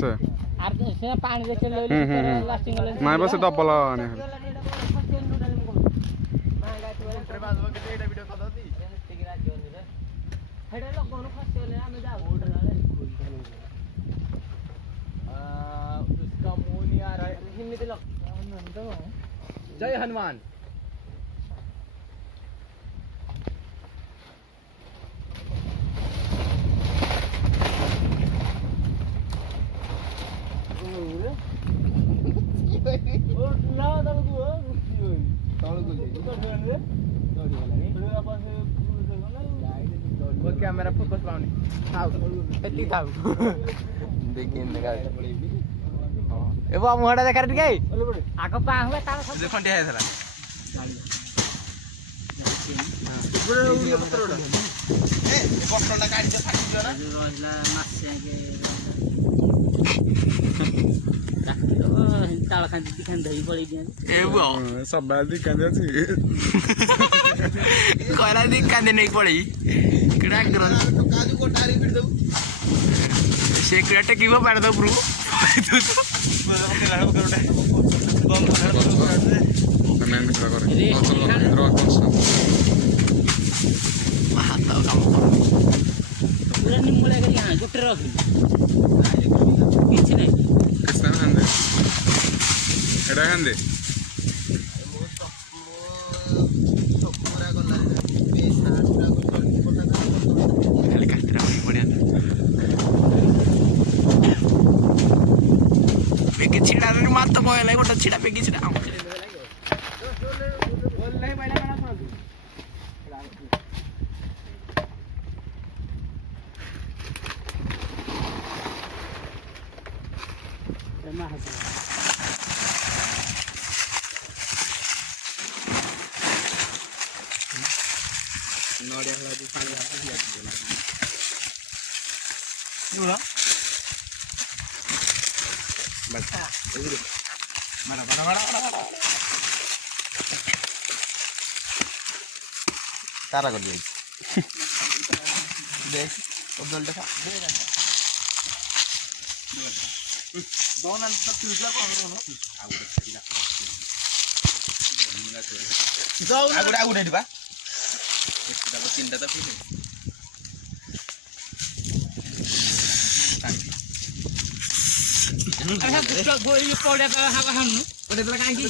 से आर से पानी दे चले लास्टिंग वाले नहीं बस डबल आने उसका मुंह नहीं आ रहा है हिम्मत लग जय हनुमान वो कैमरा फोकस पाउने थाउ यति थाउ देखिन देखा ए बा मुहडा देखा रे के आको पा हुए ताल सब देखन दिया थला गुडे उडी पत्र उडा ए बटनटा काढी दे फाटी दियो ना रोजला मासे के ताल खान्ति दिखान धई पड़ी दिया ए बो सब बाल दिखान दे छी कोला दिखान दे नहीं पड़ी क्रैक करो तो काजू को टारी पीट दो से क्रैक कीबो पाड़ दो ब्रू तू तो मैं मित्र करे रो हाथ काम पूरा निम्मले के यहां गुट्टे रख पीछे नहीं किसने हंदे एडा हंदे मत कोयला गोटा छिड़ा पेगी छिड़ा तारा कर दिया देख उधर देखा दोन अंतर तुझला कोण जाऊ आगुडे दिबा एकटा तीनटा तर फिले अरे पुष्कळ गोळी पडल्या तर हा हम पडल्या काय की